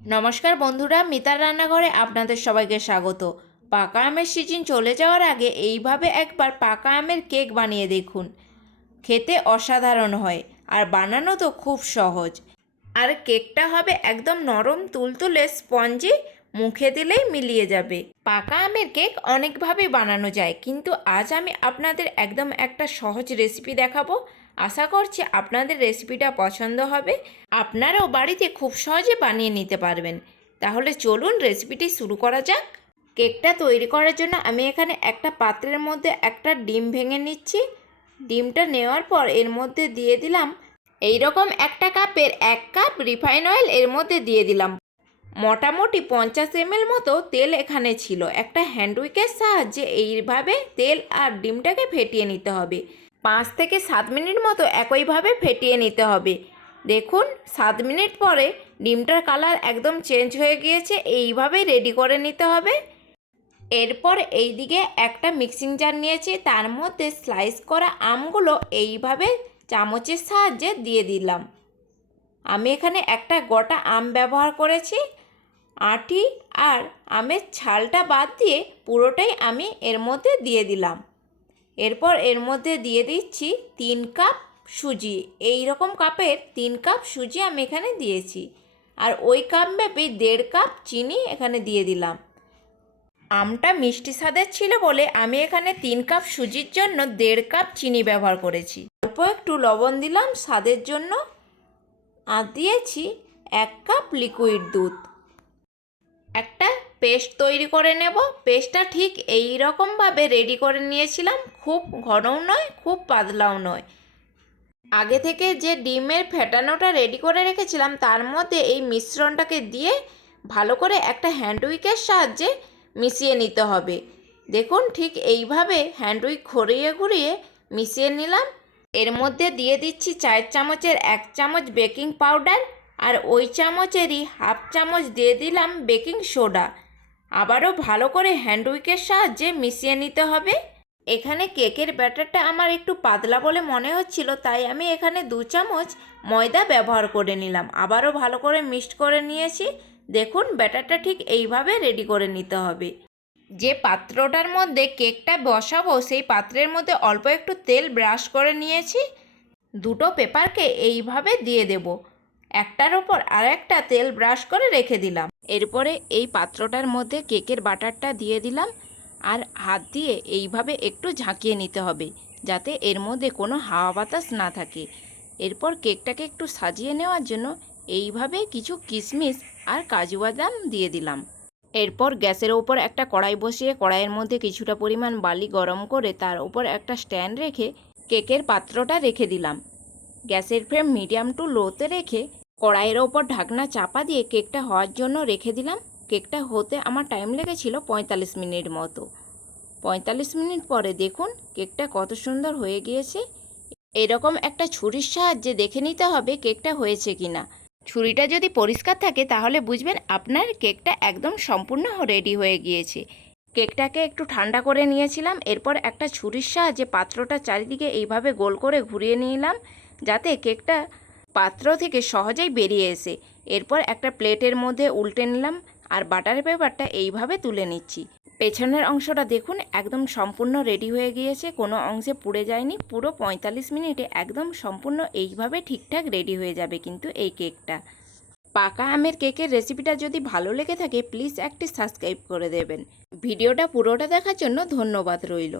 নমস্কার বন্ধুরা, মিতার রান্নাঘরে আপনাদের সবাইকে স্বাগত। পাকা আমের সিজন চলে যাওয়ার আগে এইভাবে একবার পাকা আমের কেক বানিয়ে দেখুন। খেতে অসাধারণ হয় আর বানানো তো খুব সহজ। আর কেকটা হবে একদম নরম তুলতুলে স্পঞ্জি, মুখে দিলেই মিলিয়ে যাবে। পাকা আমের কেক অনেকভাবে বানানো যায়, কিন্তু আজ আমি আপনাদের একদম একটা সহজ রেসিপি দেখাবো। আশা করছি আপনাদের রেসিপিটা পছন্দ হবে, আপনারাও বাড়িতে খুব সহজে বানিয়ে নিতে পারবেন। তাহলে চলুন রেসিপিটি শুরু করা যাক। কেকটা তৈরি করার জন্য আমি এখানে একটা পাত্রের মধ্যে একটা ডিম ভেঙে নিচ্ছি। ডিমটা নেওয়ার পর এর মধ্যে দিয়ে দিলাম এই রকম একটা কাপের 1 কাপ রিফাইন অয়েল। এর মধ্যে দিয়ে দিলাম মোটামুটি 50 ml মতো তেল। এখানে ছিল একটা হ্যান্ড উইকের সাহায্যে এইভাবে তেল আর ডিমটাকে ফেটিয়ে নিতে হবে। 5 থেকে 7 মিনিট মতো একইভাবে ফেটিয়ে নিতে হবে। দেখুন 7 মিনিট পরে ডিমটার কালার একদম চেঞ্জ হয়ে গিয়েছে। এইভাবেই রেডি করে নিতে হবে। এরপর এইদিকে একটা মিক্সিং জার নিয়েছি, তার মধ্যে স্লাইস করা আমগুলো এইভাবে চামচের সাহায্যে দিয়ে দিলাম। আমি এখানে একটা গোটা আম ব্যবহার করেছি। আঁটি আর আমের ছালটা বাদ দিয়ে পুরোটাই আমি এর মধ্যে দিয়ে দিলাম। এরপর এর মধ্যে দিয়ে দিচ্ছি 3 কাপ সুজি। এই রকম কাপের 3 কাপ সুজি আমি এখানে দিয়েছি। আর ওই কাপ মেপে 1.5 কাপ চিনি এখানে দিয়ে দিলাম। আমটা মিষ্টি স্বাদের ছিল বলে আমি এখানে 3 কাপ সুজির জন্য 1.5 কাপ চিনি ব্যবহার করেছি। অল্প একটু লবণ দিলাম স্বাদের জন্য। আর দিয়েছি 1 কাপ লিকুইড দুধ। একটা পেস্ট তৈরি করে নেব। পেস্টটা ঠিক এই রকমভাবে রেডি করে নিয়েছিলাম, খুব ঘনও নয় খুব পাতলাও নয়। আগে থেকে যে ডিমের ফেটানোটা রেডি করে রেখেছিলাম তার মধ্যে এই মিশ্রণটাকে দিয়ে ভালো করে একটা হ্যান্ড উইকের সাহায্যে মিশিয়ে নিতে হবে। দেখুন ঠিক এইভাবে হ্যান্ড উইক ঘুরিয়ে ঘুরিয়ে মিশিয়ে নিলাম। এর মধ্যে দিয়ে দিচ্ছি 4 চামচের 1 চামচ বেকিং পাউডার, আর ওই চামচেরই হাফ চামচ দিয়ে দিলাম বেকিং সোডা। আবারও ভালো করে হ্যান্ড উইকের সাহায্যে মিশিয়ে নিতে হবে। এখানে কেকের ব্যাটারটা আমার একটু পাতলা বলে মনে হচ্ছিল, তাই আমি এখানে 2 চামচ ময়দা ব্যবহার করে নিলাম। আবারও ভালো করে মিক্সড করে নিয়েছি। দেখুন ব্যাটারটা ঠিক এইভাবে রেডি করে নিতে হবে। যে পাত্রটার মধ্যে কেকটা বসাবো সেই পাত্রের মধ্যে অল্প একটু তেল ব্রাশ করে নিয়েছি। দুটো পেপারকে এইভাবে দিয়ে দেব, একটার ওপর আরেকটা তেল ব্রাশ করে রেখে দিলাম। এরপরে এই পাত্রটার মধ্যে কেকের বাটারটা দিয়ে দিলাম, আর হাত দিয়ে এইভাবে একটু ঝাঁকিয়ে নিতে হবে যাতে এর মধ্যে কোনো হাওয়া বাতাস না থাকে। এরপর কেকটাকে একটু সাজিয়ে নেওয়ার জন্য এইভাবে কিছু কিশমিশ আর কাজু বাদাম দিয়ে দিলাম। এরপর গ্যাসের ওপর একটা কড়াই বসিয়ে কড়াইয়ের মধ্যে কিছুটা পরিমাণ বালি গরম করে তার উপর একটা স্ট্যান্ড রেখে কেকের পাত্রটা রেখে দিলাম। গ্যাসের ফ্লেম মিডিয়াম টু লোতে রেখে কড়াইয়ের ওপর ঢাকনা চাপা দিয়ে কেকটা হওয়ার জন্য রেখে দিলাম। কেকটা হতে আমার টাইম লেগেছিল 45 মিনিট মতো। 45 মিনিট পরে দেখুন কেকটা কত সুন্দর হয়ে গিয়েছে। এরকম একটা ছুরির সাহায্যে দেখে নিতে হবে কেকটা হয়েছে কিনা। ছুরিটা যদি পরিষ্কার থাকে তাহলে বুঝবেন আপনার কেকটা একদম সম্পূর্ণ রেডি হয়ে গিয়েছে। কেকটাকে একটু ঠান্ডা করে নিয়েছিলাম। এরপর একটা ছুরির সাহায্যে পাত্রটা চারিদিকে এইভাবে গোল করে ঘুরিয়ে নিলাম যাতে কেকটা পাত্র থেকে সহজেই বেরিয়ে এসে। এরপর একটা প্লেটের মধ্যে উল্টে নিলাম আর বাটার পেপারটা এইভাবে তুলে নিচ্ছি। পেছনের অংশটা দেখুন একদম সম্পূর্ণ রেডি হয়ে গিয়েছে, কোনো অংশে পুড়ে যায়নি। পুরো 45 মিনিটে একদম সম্পূর্ণ এইভাবে ঠিকঠাক রেডি হয়ে যাবে কিন্তু এই কেকটা। পাকা আমের কেকের রেসিপিটা যদি ভালো লেগে থাকে প্লিজ একটি সাবস্ক্রাইব করে দেবেন। ভিডিওটা পুরোটা দেখার জন্য ধন্যবাদ রইল।